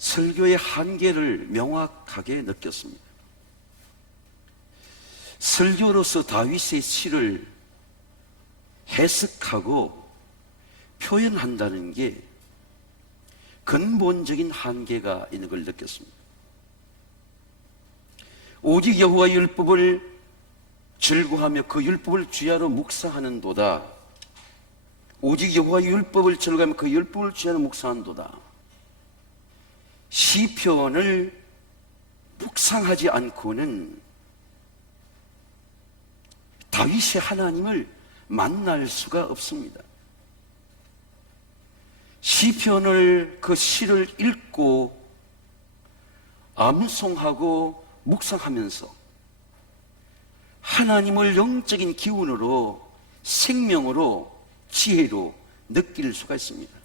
설교의 한계를 명확하게 느꼈습니다. 설교로서 다윗의 시를 해석하고 표현한다는 게 근본적인 한계가 있는 걸 느꼈습니다. 오직 여호와의 율법을 즐거워하며 그 율법을 주야로 묵상하는도다. 오직 여호와의 율법을 즐거워하며 그 율법을 주야로 묵상하는도다. 시편을 묵상하지 않고는 다윗의 하나님을 만날 수가 없습니다. 시편을, 그 시를 읽고 암송하고 묵상하면서 하나님을 영적인 기운으로, 생명으로, 지혜로 느낄 수가 있습니다.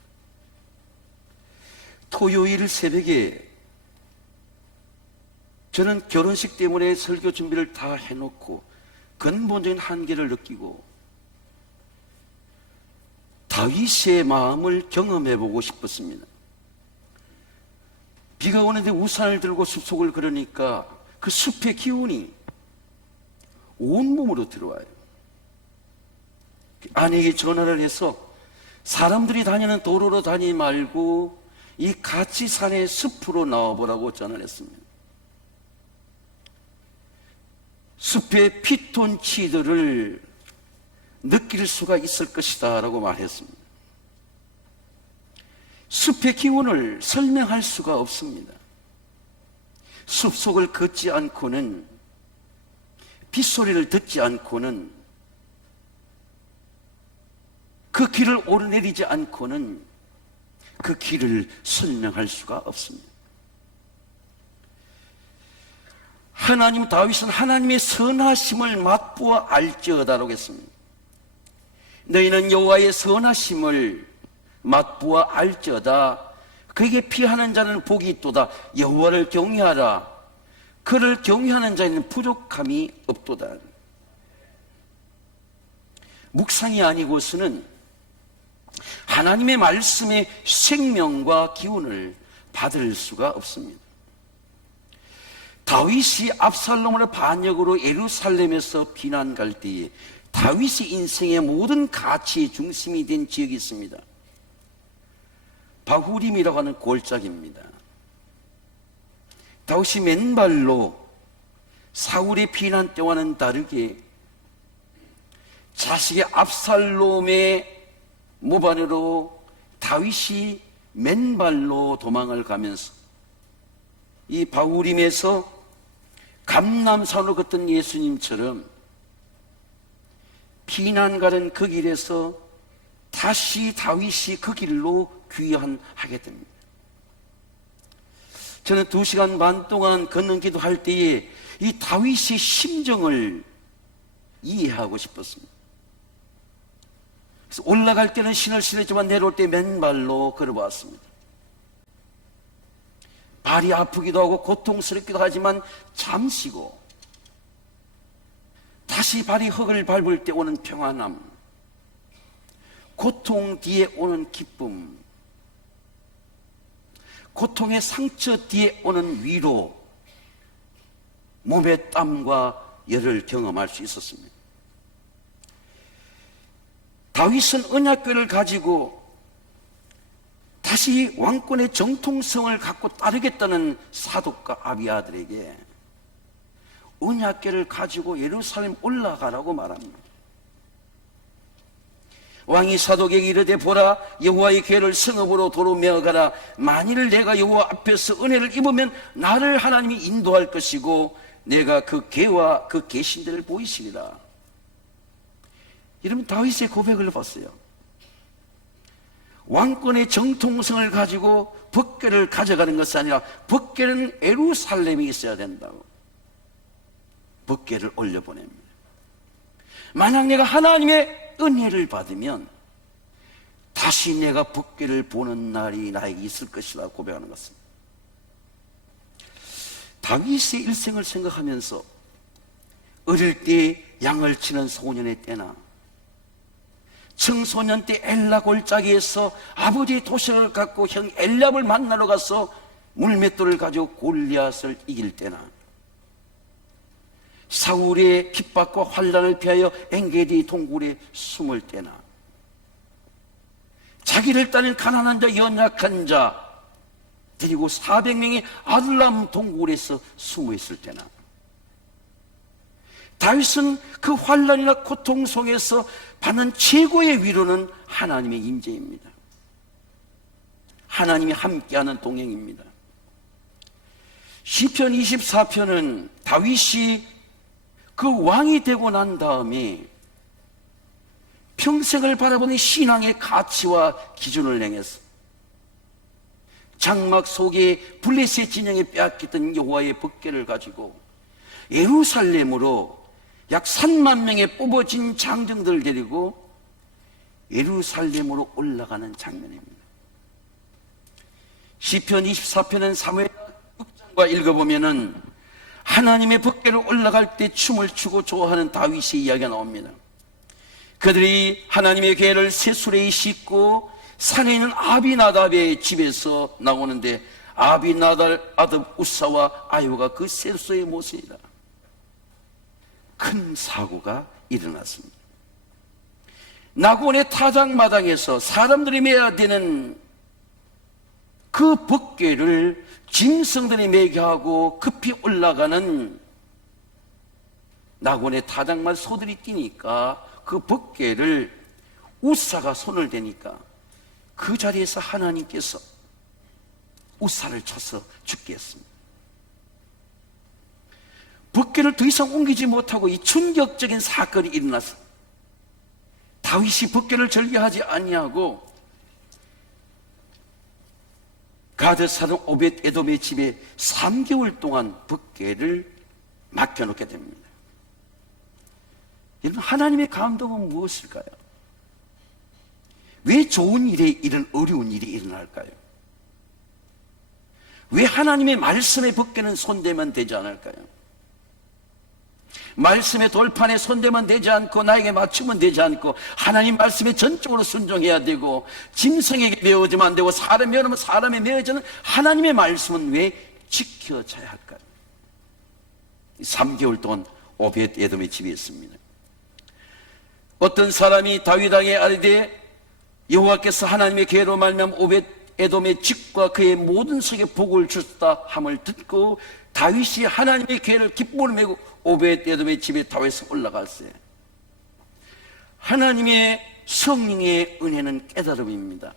토요일 새벽에 저는 결혼식 때문에 설교 준비를 다 해놓고 근본적인 한계를 느끼고 다윗의 마음을 경험해보고 싶었습니다. 비가 오는데 우산을 들고 숲속을 걸으니까 그 숲의 기운이 온몸으로 들어와요. 아내에게 전화를 해서 사람들이 다니는 도로로 다니지 말고 이 가치산의 숲으로 나와보라고 전화를 했습니다. 숲의 피톤치드를 느낄 수가 있을 것이다 라고 말했습니다. 숲의 기운을 설명할 수가 없습니다. 숲속을 걷지 않고는, 빗소리를 듣지 않고는, 그 길을 오르내리지 않고는 그 길을 설명할 수가 없습니다. 하나님, 다윗은 하나님의 선하심을 맛보아 알지어다라고 했습니다. 너희는 여호와의 선하심을 맛보아 알지어다. 그에게 피하는 자는 복이 있도다. 여호와를 경외하라. 그를 경외하는 자에는 부족함이 없도다. 묵상이 아니고서는 하나님의 말씀의 생명과 기운을 받을 수가 없습니다. 다윗이 압살롬을 반역으로 예루살렘에서 피난 갈 때에 다윗의 인생의 모든 가치의 중심이 된 지역이 있습니다. 바후림이라고 하는 골짜기입니다. 다윗이 맨발로 사울의 피난 때와는 다르게 자식의 압살롬의 모반으로 다윗이 맨발로 도망을 가면서 이 바후림에서 감람산으로 걷던 예수님처럼 피난 가는 그 길에서 다시 다윗이 그 길로 귀환하게 됩니다. 저는 2시간 반 동안 걷는 기도할 때에 이 다윗의 심정을 이해하고 싶었습니다. 그래서 올라갈 때는 신을 신었지만 내려올 때 맨발로 걸어봤습니다. 발이 아프기도 하고 고통스럽기도 하지만 잠시고 다시 발이 흙을 밟을 때 오는 평안함, 고통 뒤에 오는 기쁨, 고통의 상처 뒤에 오는 위로, 몸의 땀과 열을 경험할 수 있었습니다. 다윗은 언약궤를 가지고 다시 왕권의 정통성을 갖고 따르겠다는 사독과 아비아들에게 언약궤를 가지고 예루살렘 올라가라고 말합니다. 왕이 사독에게 이르되 보라, 여호와의 궤를 성읍으로 도로 메어가라. 만일 내가 여호와 앞에서 은혜를 입으면 나를 하나님이 인도할 것이고 내가 그 궤와 그 계신들을 보이시리라. 이러면 다윗의 고백을 봤어요. 왕권의 정통성을 가지고 법궤를 가져가는 것이 아니라 법궤는 예루살렘에 있어야 된다고 법궤를 올려보냅니다. 만약 내가 하나님의 은혜를 받으면 다시 내가 법궤를 보는 날이 나에게 있을 것이라 고백하는 것입니다. 다윗의 일생을 생각하면서 어릴 때 양을 치는 소년의 때나 청소년 때 엘라 골짜기에서 아버지의 도시락을 갖고 형 엘랍을 만나러 가서 물맷돌을 가지고 골리앗을 이길 때나, 사울의 핍박과 환난을 피하여 엔게디 동굴에 숨을 때나, 자기를 따는 가난한 자, 연약한 자 데리고 400명이 아둘람 동굴에서 숨어 있을 때나, 다윗은 그 환난이나 고통 속에서 받는 최고의 위로는 하나님의 임재입니다. 하나님이 함께하는 동행입니다. 시편 24편은 다윗이 그 왕이 되고 난 다음에 평생을 바라보는 신앙의 가치와 기준을 행해서 장막 속에 블레셋 진영에 빼앗겼던 여호와의 법궤를 가지고 예루살렘으로 약 3만 명의 뽑아진 장정들을 데리고 예루살렘으로 올라가는 장면입니다. 시편 24편은 사무엘 6장과 읽어보면은 하나님의 법궤를 올라갈 때 춤을 추고 좋아하는 다윗의 이야기가 나옵니다. 그들이 하나님의 궤를 셋수레에 싣고 산에 있는 아비나답의 집에서 나오는데, 아비나답 아들 우사와 아요가 그 셋수레의 모습이다. 큰 사고가 일어났습니다. 나곤의 타작마당에서 사람들이 매야 되는 그 법궤를 짐승들이 매게 하고 급히 올라가는 나곤의 타작마당 소들이 뛰니까 그 법궤를 우사가 손을 대니까 그 자리에서 하나님께서 우사를 쳐서 죽게 했습니다. 법궤를 더 이상 옮기지 못하고 이 충격적인 사건이 일어났습니다. 다윗이 법궤를 절개하지 아니하고 가드 사람 오벳 에돔의 집에 3개월 동안 법궤를 맡겨놓게 됩니다. 여러분, 하나님의 감동은 무엇일까요? 왜 좋은 일에 이런 어려운 일이 일어날까요? 왜 하나님의 말씀의 법궤는 손대면 되지 않을까요? 말씀의 돌판에 손대면 되지 않고 나에게 맞추면 되지 않고 하나님 말씀에 전적으로 순종해야 되고, 짐승에게 메어지면 안 되고 사람이 메어지면 사람에 메어지는 하나님의 말씀은 왜 지켜져야 할까요? 3개월 동안 오벳 에돔의 집에 있습니다. 어떤 사람이 다윗에게 아뢰되 여호와께서 하나님의 계로 말미암아 오벳 에돔의 집과 그의 모든 속에 복을 주셨다 함을 듣고 다윗이 하나님의 계를 기쁨으로 메고 오벳 에돔의 집에 다윗에서 올라갔어요. 하나님의 성령의 은혜는 깨달음입니다.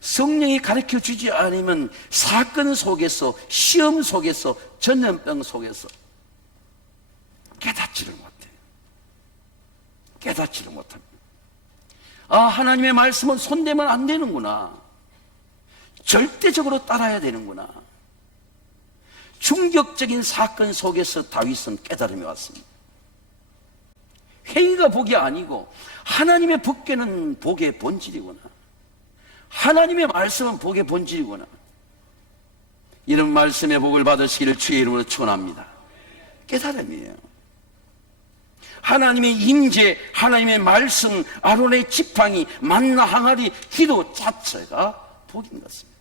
성령이 가르쳐 주지 않으면 사건 속에서, 시험 속에서, 전염병 속에서 깨닫지를 못해요. 깨닫지를 못합니다. 아, 하나님의 말씀은 손대면 안 되는구나. 절대적으로 따라야 되는구나. 충격적인 사건 속에서 다윗은 깨달음이 왔습니다. 회의가 복이 아니고 하나님의 법궤는 복의 본질이구나. 하나님의 말씀은 복의 본질이구나. 이런 말씀의 복을 받으시기를 주의 이름으로 축원합니다. 깨달음이에요. 하나님의 임재, 하나님의 말씀, 아론의 지팡이, 만나 항아리, 기도 자체가 복인 것입니다.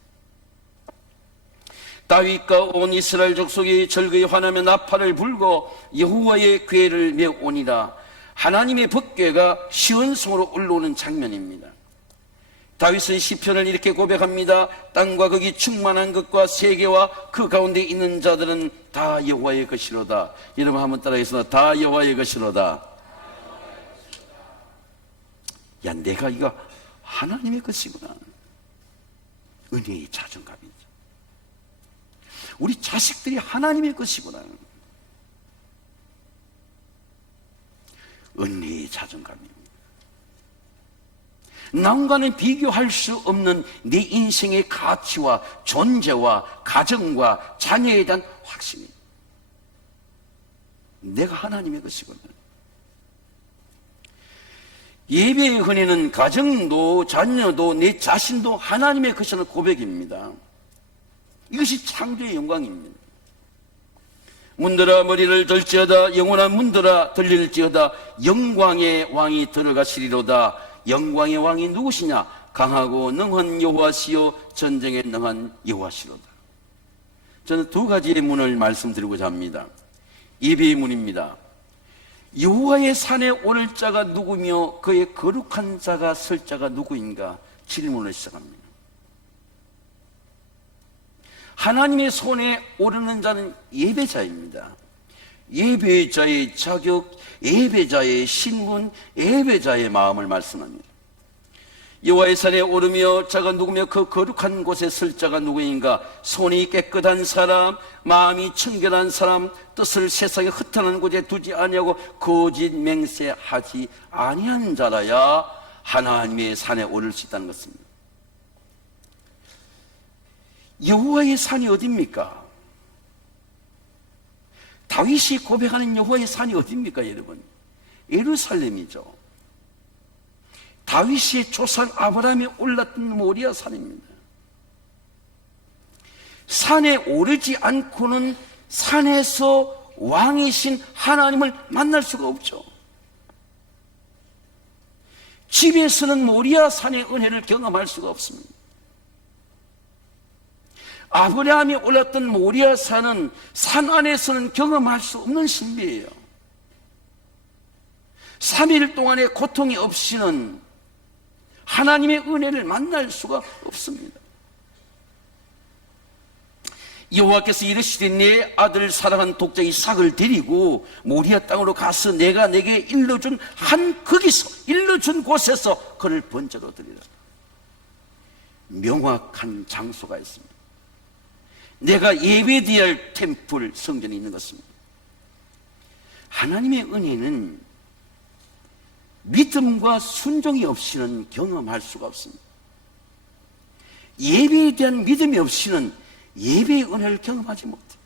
다윗과 온 이스라엘 족속이 절거에 환하며 나팔을 불고 여호와의 궤를 메오니라. 하나님의 법궤가 시온성으로 올라오는 장면입니다. 다윗은 시편을 이렇게 고백합니다. 땅과 거기 충만한 것과 세계와 그 가운데 있는 자들은 다 여호와의 것이로다. 여러분 한번 따라하겠습니다. 다 여호와의 것이로다. 야, 내가 이거 하나님의 것이구나. 은혜의 자존감이죠. 우리 자식들이 하나님의 것이구나. 은혜의 자존감입니다. 남과는 비교할 수 없는 내 인생의 가치와 존재와 가정과 자녀에 대한 확신이, 내가 하나님의 것이구나. 예배의 은혜는 가정도 자녀도 내 자신도 하나님의 것이라는 고백입니다. 이것이 창조의 영광입니다. 문들아 머리를 들지어다, 영원한 문들아 들릴지어다, 영광의 왕이 들어가시리로다. 영광의 왕이 누구시냐? 강하고 능한 여호와시요 전쟁에 능한 여호와시로다. 저는 두 가지의 문을 말씀드리고자 합니다. 예배의 문입니다. 여호와의 산에 오를 자가 누구며 그의 거룩한 자가 설 자가 누구인가 질문을 시작합니다. 하나님의 손에 오르는 자는 예배자입니다. 예배자의 자격, 예배자의 신분, 예배자의 마음을 말씀합니다. 여호와의 산에 오르며 자가 누구며 그 거룩한 곳에 설 자가 누구인가? 손이 깨끗한 사람, 마음이 청결한 사람, 뜻을 세상에 흩어난 곳에 두지 아니하고 거짓 맹세하지 아니한 자라야 하나님의 산에 오를 수 있다는 것입니다. 여호와의 산이 어디입니까? 다윗이 고백하는 여호와의 산이 어디입니까, 여러분? 예루살렘이죠. 다윗의 조상 아브라함이 올랐던 모리아 산입니다. 산에 오르지 않고는 산에서 왕이신 하나님을 만날 수가 없죠. 집에서는 모리아 산의 은혜를 경험할 수가 없습니다. 아브라함이 올랐던 모리아 산은 산 안에서는 경험할 수 없는 신비예요. 3일 동안의 고통이 없이는 하나님의 은혜를 만날 수가 없습니다. 여호와께서 이르시되 내 아들 사랑한 독자 이삭을 데리고 모리아 땅으로 가서 내가 내게 일러준 거기서 일러준 곳에서 그를 번제로 드리라. 명확한 장소가 있습니다. 내가 예배드려야 할 템플 성전이 있는 것입니다. 하나님의 은혜는 믿음과 순종이 없이는 경험할 수가 없습니다. 예배에 대한 믿음이 없이는 예배의 은혜를 경험하지 못해요.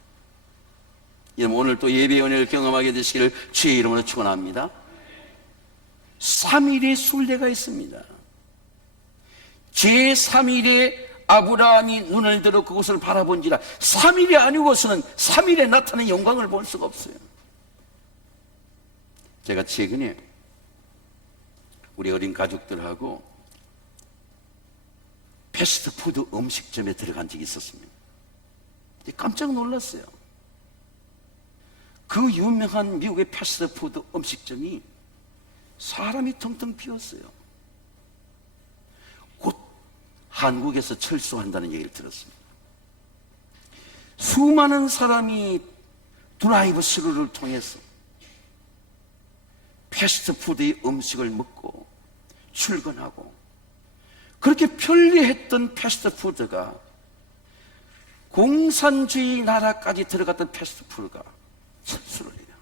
여러분, 오늘 또 예배의 은혜를 경험하게 되시기를 주의 이름으로 축원합니다. 3일의 순례가 있습니다. 제3일에 아브라함이 눈을 들어 그곳을 바라본지라 3일이 아니고서는 3일에 나타나는 영광을 볼 수가 없어요. 제가 최근에 우리 어린 가족들하고 패스트푸드 음식점에 들어간 적이 있었습니다. 깜짝 놀랐어요. 그 유명한 미국의 패스트푸드 음식점이 사람이 텅텅 비었어요. 곧 한국에서 철수한다는 얘기를 들었습니다. 수많은 사람이 드라이브 스루를 통해서 패스트푸드의 음식을 먹고 출근하고, 그렇게 편리했던 패스트푸드가 공산주의 나라까지 들어갔던 패스트푸드가 철수를 해요.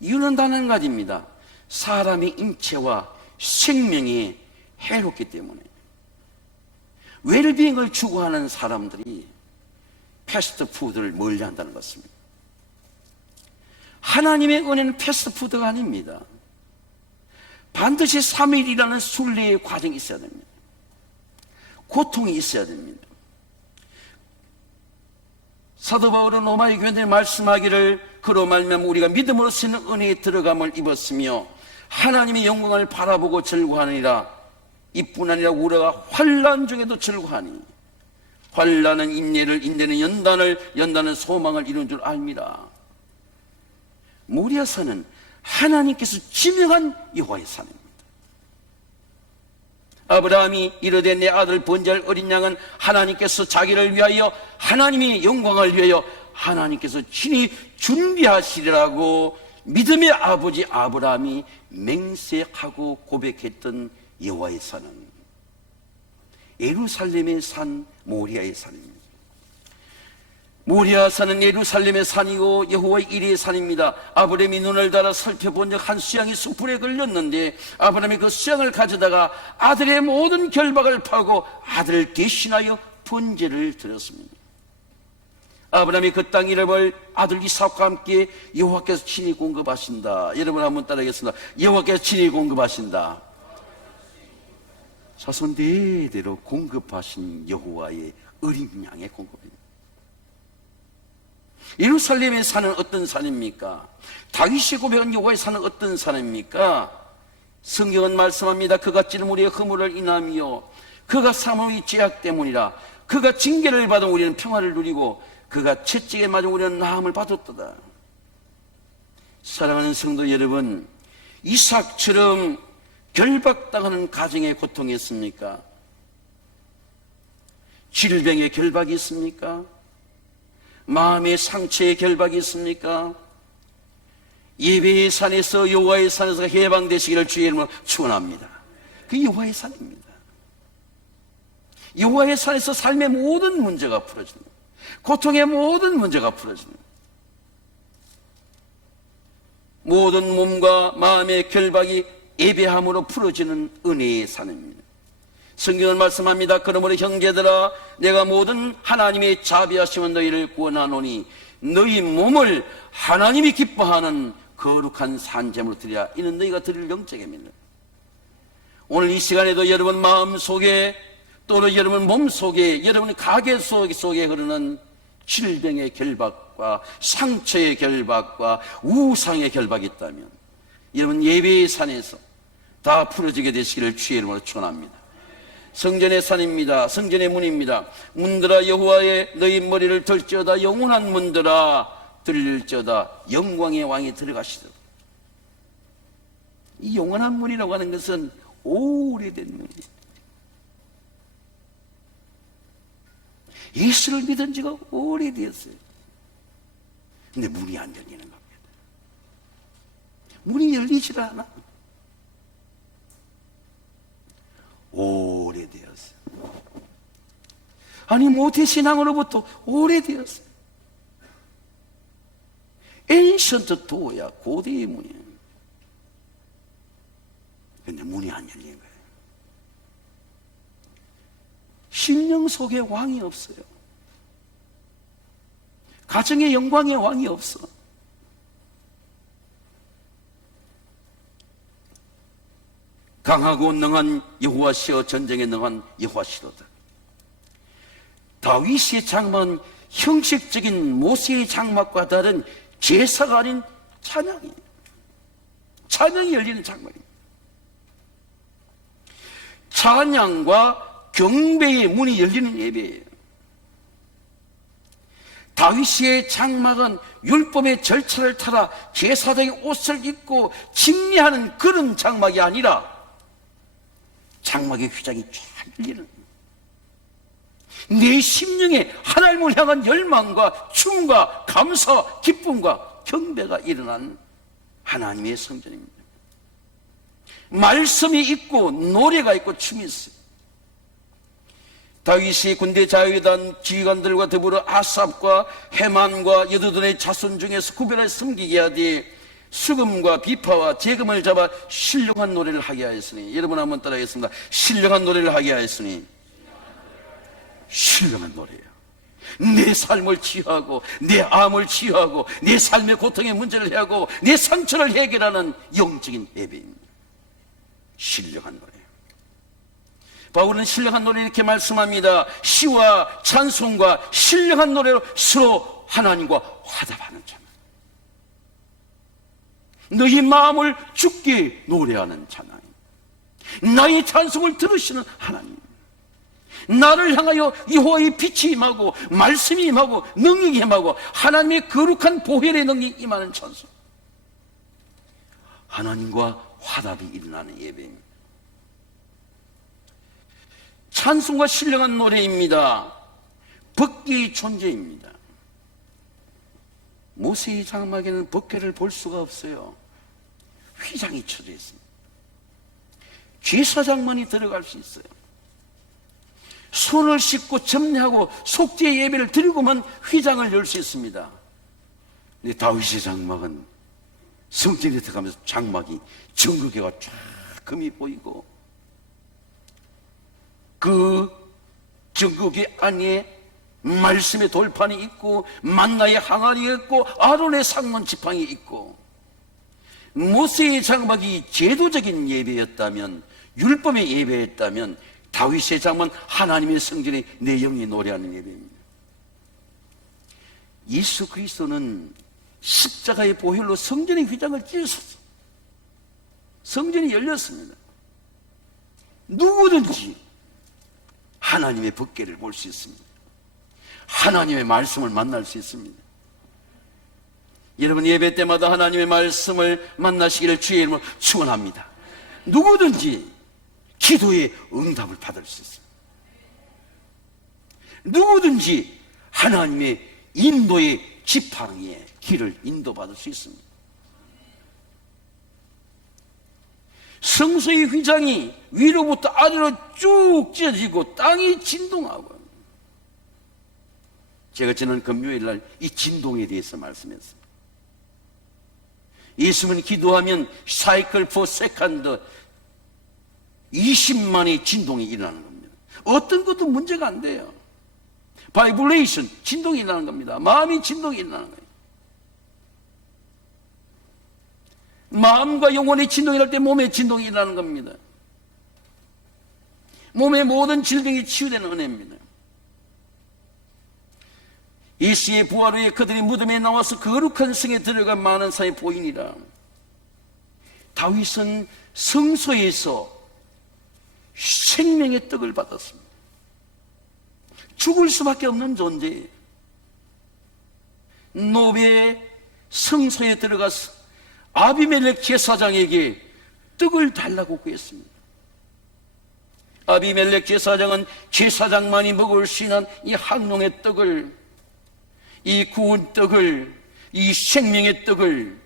이유는 단 한 가지입니다. 사람의 인체와 생명이 해롭기 때문에. 웰빙을 추구하는 사람들이 패스트푸드를 멀리한다는 것입니다. 하나님의 은혜는 패스트푸드가 아닙니다. 반드시 3일이라는 순례의 과정이 있어야 됩니다. 고통이 있어야 됩니다. 사도 바울은 로마의 교회에 말씀하기를 그로 말미암아 우리가 믿음으로 쓰는 은혜에 들어감을 입었으며 하나님의 영광을 바라보고 즐거워하느니라. 이뿐 아니라 우리가 환난 중에도 즐거워하니 환난은 인내를, 인내는 연단을, 연단은 소망을 이룬 줄 압니다. 모리아 산은 하나님께서 지명한 여호와의 산입니다. 아브라함이 이르되 내 아들 번제할 어린 양은 하나님께서 자기를 위하여, 하나님의 영광을 위하여 하나님께서 친히 준비하시리라고 믿음의 아버지 아브라함이 맹세하고 고백했던 여호와의 산은 예루살렘의 산, 모리아의 산입니다. 모리아 산은 예루살렘의 산이고 여호와의 이레의 산입니다. 아브라함이 눈을 달아 살펴본 적 한 수양이 숯불에 걸렸는데 아브라함이 그 수양을 가져다가 아들의 모든 결박을 파고 아들을 대신하여 번제를 드렸습니다. 아브라함이 그 땅 이름을 아들 이삭과 함께 여호와께서 친히 공급하신다. 여러분 한번 따라하겠습니다. 여호와께서 친히 공급하신다. 자손 대대로 공급하신 여호와의 어린 양의 공급입니다. 예루살렘의 산은 어떤 산입니까? 다윗이 고백한 여호와의 산은 어떤 산입니까? 성경은 말씀합니다. 그가 찌른 우리의 허물을 인하며 그가 삼은 우리 죄악 때문이라. 그가 징계를 받은 우리는 평화를 누리고 그가 채찍에 맞은 우리는 나음을 받았도다. 사랑하는 성도 여러분, 이삭처럼 결박당하는 가정의 고통이 있습니까? 질병의 결박이 있습니까? 마음의 상처의 결박이 있습니까? 예배의 산에서, 여호와의 산에서 해방되시기를 주의 이름으로 축원합니다. 그 여호와의 산입니다. 여호와의 산에서 삶의 모든 문제가 풀어지는, 고통의 모든 문제가 풀어지는, 모든 몸과 마음의 결박이 예배함으로 풀어지는 은혜의 산입니다. 성경은 말씀합니다. 그러므로 형제들아, 내가 모든 하나님의 자비하심은 너희를 구원하노니 너희 몸을 하나님이 기뻐하는 거룩한 산제물로 드리라. 이는 너희가 드릴 영적입니다. 오늘 이 시간에도 여러분 마음속에, 또는 여러분 몸속에, 여러분 가게 속에 흐르는 질병의 결박과 상처의 결박과 우상의 결박이 있다면 여러분 예배의 산에서 다 풀어지게 되시기를 주의 이름으로 축원합니다. 성전의 산입니다. 성전의 문입니다. 문들아 여호와의 너희 머리를 들지어다. 영원한 문들아 들릴지어다. 영광의 왕이 들어가시도록. 이 영원한 문이라고 하는 것은 오래된 문이에요. 예수를 믿은 지가 오래되었어요. 근데 문이 안 열리는 겁니다. 문이 열리질 않아. 오래되었어요. 아니 모태신앙으로부터 오래되었어요. 엔션트 도어야, 고대의 문이에요. 근데 문이 안 열리는 거예요. 심령 속에 왕이 없어요. 가정의 영광의 왕이 없어. 강하고 능한 여호와시여, 전쟁에 능한 여호와시로다. 다윗의 장막은 형식적인 모세의 장막과 다른 제사가 아닌 찬양이에요. 찬양이 열리는 장막입니다. 찬양과 경배의 문이 열리는 예배예요. 다윗의 장막은 율법의 절차를 따라 제사장의 옷을 입고 침례하는 그런 장막이 아니라 장막의 휘장이 쫙 열리는, 내 심령에 하나님을 향한 열망과 춤과 감사와 기쁨과 경배가 일어나는 하나님의 성전입니다. 말씀이 있고 노래가 있고 춤이 있어요. 다윗이 군대 자유단 지휘관들과 더불어 아삽과 헤만과 여두둔의 자손 중에서 구별해 섬기게 하되 수금과 비파와 재금을 잡아 신령한 노래를 하게 하였으니, 여러분 한번 따라하겠습니다. 신령한 노래를 하게 하였으니, 신령한 노래예요. 내 삶을 치유하고 내 암을 치유하고 내 삶의 고통의 문제를 해하고 내 상처를 해결하는 영적인 예배입니다. 신령한 노래. 바울은 신령한 노래 이렇게 말씀합니다. 시와 찬송과 신령한 노래로 서로 하나님과 화답하는 찬양. 너희 마음을 주께 노래하는 찬양. 나의 찬송을 들으시는 하나님. 나를 향하여 여호와의 빛이 임하고 말씀이 임하고 능력이 임하고 하나님의 거룩한 보혈의 능력이 임하는 찬송. 하나님과 화답이 일어나는 예배입니다. 찬송과 신령한 노래입니다. 법궤의 존재입니다. 모세의 장막에는 법궤를 볼 수가 없어요. 휘장이 쳐져 있습니다. 제사장만이 들어갈 수 있어요. 손을 씻고 점례하고 속죄 예배를 드리고만 휘장을 열 수 있습니다. 근데 다윗의 장막은 성전에 들어가면서 장막이 정거개가 쫙 금이 보이고 그 정거개 안에 말씀의 돌판이 있고 만나의 항아리가 있고 아론의 상문 지팡이 있고, 모세의 장막이 제도적인 예배였다면, 율법의 예배였다면 다윗의 장막은 하나님의 성전에 내 영이 노래하는 예배입니다. 예수 그리스도는 십자가의 보혈로 성전의 휘장을 찢으셨어. 성전이 열렸습니다. 누구든지 하나님의 법궤를 볼 수 있습니다. 하나님의 말씀을 만날 수 있습니다. 여러분, 예배 때마다 하나님의 말씀을 만나시기를 주의 이름으로 축원합니다. 누구든지 기도의 응답을 받을 수 있습니다. 누구든지 하나님의 인도의 지팡이의 길을 인도받을 수 있습니다. 성소의 휘장이 위로부터 아래로 쭉 찢어지고 땅이 진동하고, 제가 지난 금요일날 이 진동에 대해서 말씀했습니다. 예수님은 기도하면 사이클 포 세컨드 20만의 진동이 일어나는 겁니다. 어떤 것도 문제가 안 돼요. 바이브레이션, 진동이 일어나는 겁니다. 마음이 진동이 일어나는 거예요. 마음과 영혼의 진동이 일어날 때 몸의 진동이 일어나는 겁니다. 몸의 모든 질병이 치유되는 은혜입니다. 예수의 부활 후에 그들이 무덤에 나와서 거룩한 성에 들어간 많은 사람이 보이니라. 다윗은 성소에서 생명의 떡을 받았습니다. 죽을 수밖에 없는 존재예요. 노베의 성소에 들어가서 아비멜렉 제사장에게 떡을 달라고 구했습니다. 아비멜렉 제사장은 제사장만이 먹을 수 있는 이 항농의 떡을, 이 구운 떡을, 이 생명의 떡을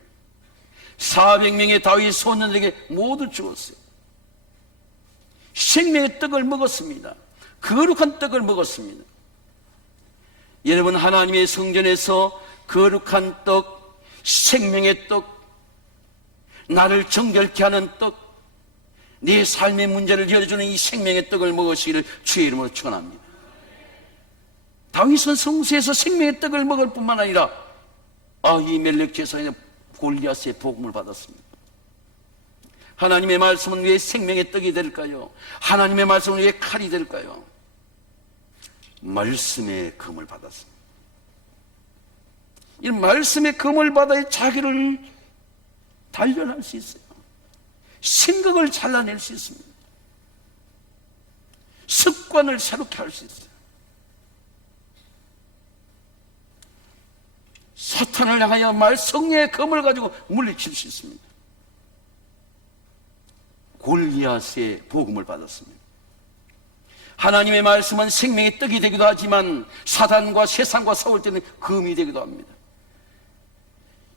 400명의 다윗 소년에게 모두 주었어요. 생명의 떡을 먹었습니다. 거룩한 떡을 먹었습니다. 여러분, 하나님의 성전에서 거룩한 떡, 생명의 떡, 나를 정결케 하는 떡, 내 삶의 문제를 열어주는 이 생명의 떡을 먹으시기를 주의 이름으로 축원합니다. 다윗은 성소에서 생명의 떡을 먹을 뿐만 아니라 아히멜렉 제사장의 골리앗의 복음을 받았습니다. 하나님의 말씀은 왜 생명의 떡이 될까요? 하나님의 말씀은 왜 칼이 될까요? 말씀의 검을 받았습니다. 이 말씀의 검을 받아야 자기를 단련할 수 있어요. 생각을 잘라낼 수 있습니다. 습관을 새롭게 할 수 있어요. 사탄을 향하여 성령의 검을 가지고 물리칠 수 있습니다. 골리앗의 복음을 받았습니다. 하나님의 말씀은 생명의 떡이 되기도 하지만 사단과 세상과 싸울 때는 검이 되기도 합니다.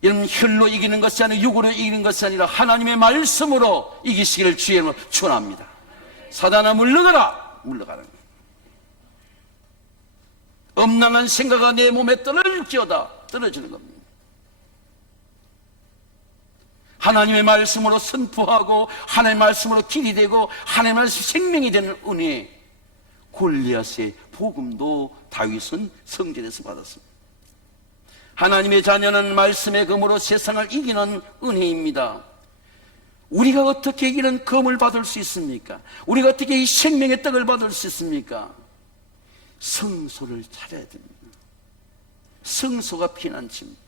여러분, 혈로 이기는 것이 아니라 육으로 이기는 것이 아니라 하나님의 말씀으로 이기시기를 주의 이름으로 축원합니다. 사단아, 물러가라, 물러가라. 엄랑한 생각이 내 몸에 떨어질지어다, 떨어지는 겁니다. 하나님의 말씀으로 선포하고 하나님의 말씀으로 길이 되고 하나님의 말씀 생명이 되는 은혜, 골리앗의 복음도 다윗은 성전에서 받았습니다. 하나님의 자녀는 말씀의 검으로 세상을 이기는 은혜입니다. 우리가 어떻게 이런 검을 받을 수 있습니까? 우리가 어떻게 이 생명의 떡을 받을 수 있습니까? 성소를 찾아야 됩니다. 성소가 피난처입니다.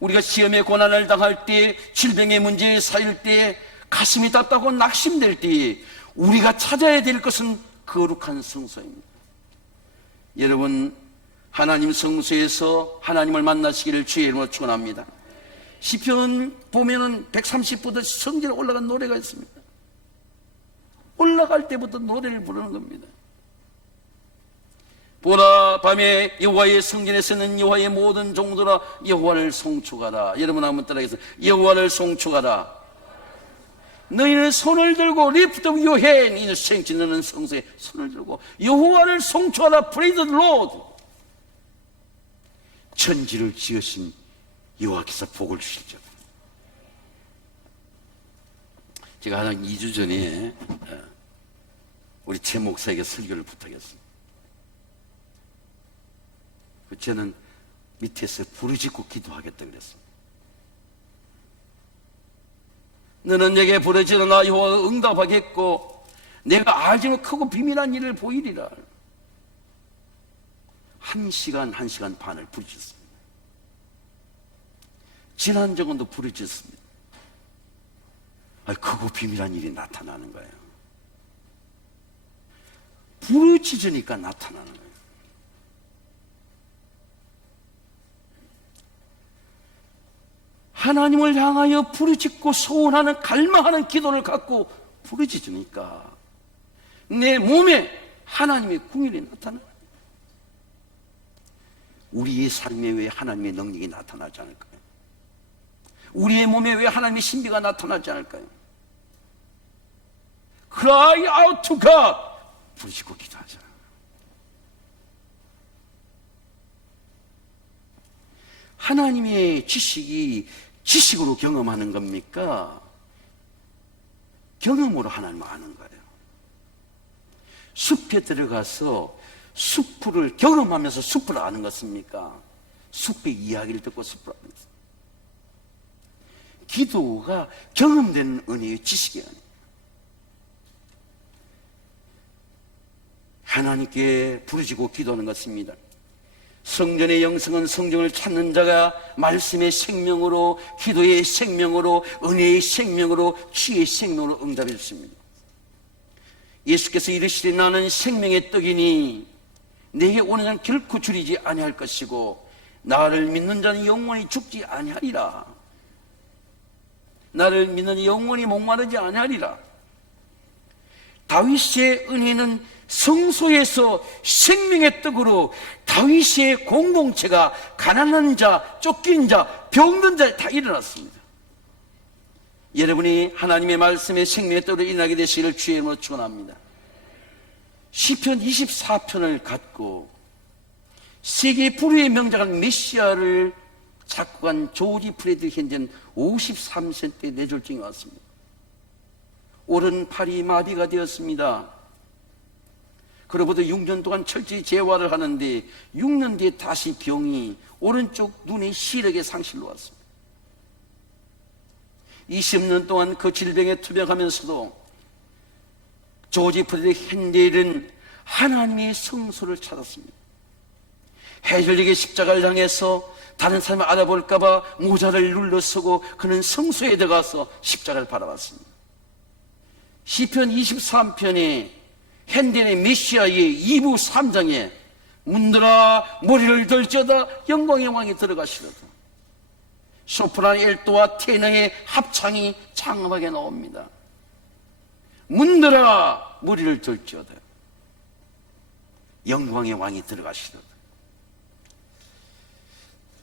우리가 시험의 고난을 당할 때, 질병의 문제에 쌓일 때, 가슴이 답답하고 낙심될 때 우리가 찾아야 될 것은 거룩한 성소입니다. 여러분, 하나님 성소에서 하나님을 만나시기를 주의 이름으로 축원합니다. 시편 보면은 130부터 성전에 올라간 노래가 있습니다. 올라갈 때부터 노래를 부르는 겁니다. 보라, 밤에 여호와의 성전에서는 여호와의 모든 종들아 여호와를 송축하라. 여러분 한번 따라해서 여호와를 송축하라. 너희는 손을 들고 lift up your hand in the sanctuary. 너는 성소에 손을 들고 여호와를 송축하라. Praise the Lord. 천지를 지으신 여호와께서 복을 주시죠. 제가 한 2주 전에 우리 최 목사에게 설교를 부탁했습니다. 저는 밑에서 부르짖고 기도하겠다 그랬습니다. 너는 내게 부르짖으나 여호와가 응답하겠고 내가 알지는 크고 비밀한 일을 보이리라. 1시간 반을 부르짖습니다. 지난 적은도 부르짖습니다. 크고 비밀한 일이 나타나는 거예요. 부르짖으니까 나타나는 거예요. 하나님을 향하여 부르짖고 소원하는 갈망하는 기도를 갖고 부르짖으니까 내 몸에 하나님의 궁율이 나타나요. 우리의 삶에 왜 하나님의 능력이 나타나지 않을까요? 우리의 몸에 왜 하나님의 신비가 나타나지 않을까요? Cry out to God. 부르짖고 기도하자. 하나님의 지식이 지식으로 경험하는 겁니까? 경험으로 하나님을 아는 거예요. 숲에 들어가서 숲을 경험하면서 숲을 아는 것입니까? 숲의 이야기를 듣고 숲을 아는 것입니다. 기도가 경험되는 은혜의 지식이 아니에요. 하나님께 부르짖고 기도하는 것입니다. 성전의 영성은 성경을 찾는 자가 말씀의 생명으로, 기도의 생명으로, 은혜의 생명으로, 지혜의 생명으로 응답해 주십니다. 예수께서 이르시되 나는 생명의 떡이니 내게 오는 자는 결코 줄이지 아니할 것이고 나를 믿는 자는 영원히 죽지 아니하리라. 나를 믿는 영원히 목마르지 아니하리라. 다윗의 은혜는 성소에서 생명의 떡으로 다윗의 공동체가 가난한 자, 쫓긴 자, 병든 자 다 일어났습니다. 여러분이 하나님의 말씀에 생명의 떡으로 일어나게 되시기를 주의 이름으로 축원합니다. 시편 24편을 갖고 세계 불후의 명작한 메시아를 작곡한 조지 프레드 현재는 53세 때 뇌졸중이 왔습니다. 오른팔이 마비가 되었습니다. 그로부터 6년 동안 철저히 재활을 하는데 6년 뒤에 다시 병이 오른쪽 눈의 시력의 상실로 왔습니다. 20년 동안 그 질병에 투병하면서도 조지 프레드 헨델은 하나님의 성소를 찾았습니다. 해결력의 십자가를 향해서 다른 사람이 알아볼까봐 모자를 눌러서고 그는 성소에 들어가서 십자가를 바라봤습니다. 시편 23편에 헨델의 메시아의 2부 3장에 문들아 머리를 들지어다 영광의 왕이 들어가시거든. 소프라노 엘도와 테너의 합창이 장엄하게 나옵니다. 문들아 머리를 들지어다 영광의 왕이 들어가시거든.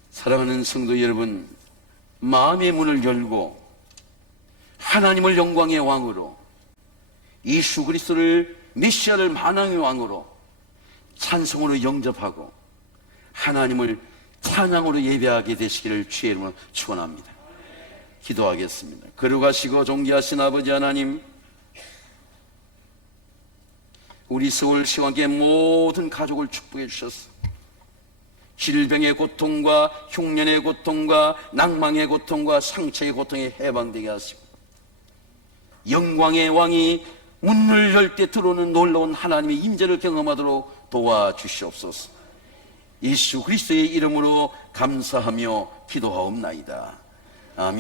사랑하는 성도 여러분, 마음의 문을 열고 하나님을 영광의 왕으로, 예수 그리스도를 메시아를 만왕의 왕으로 찬송으로 영접하고 하나님을 찬양으로 예배하게 되시기를 주의 이름으로 축원합니다. 기도하겠습니다. 거룩하시고 존귀하신 아버지 하나님, 우리 서울 시왕교회 모든 가족을 축복해 주셔서 질병의 고통과 흉년의 고통과 낭망의 고통과 상처의 고통에 해방되게 하시고 영광의 왕이 문을 열 때 들어오는 놀라운 하나님의 임재를 경험하도록 도와주시옵소서. 예수 그리스도의 이름으로 감사하며 기도하옵나이다. 아멘.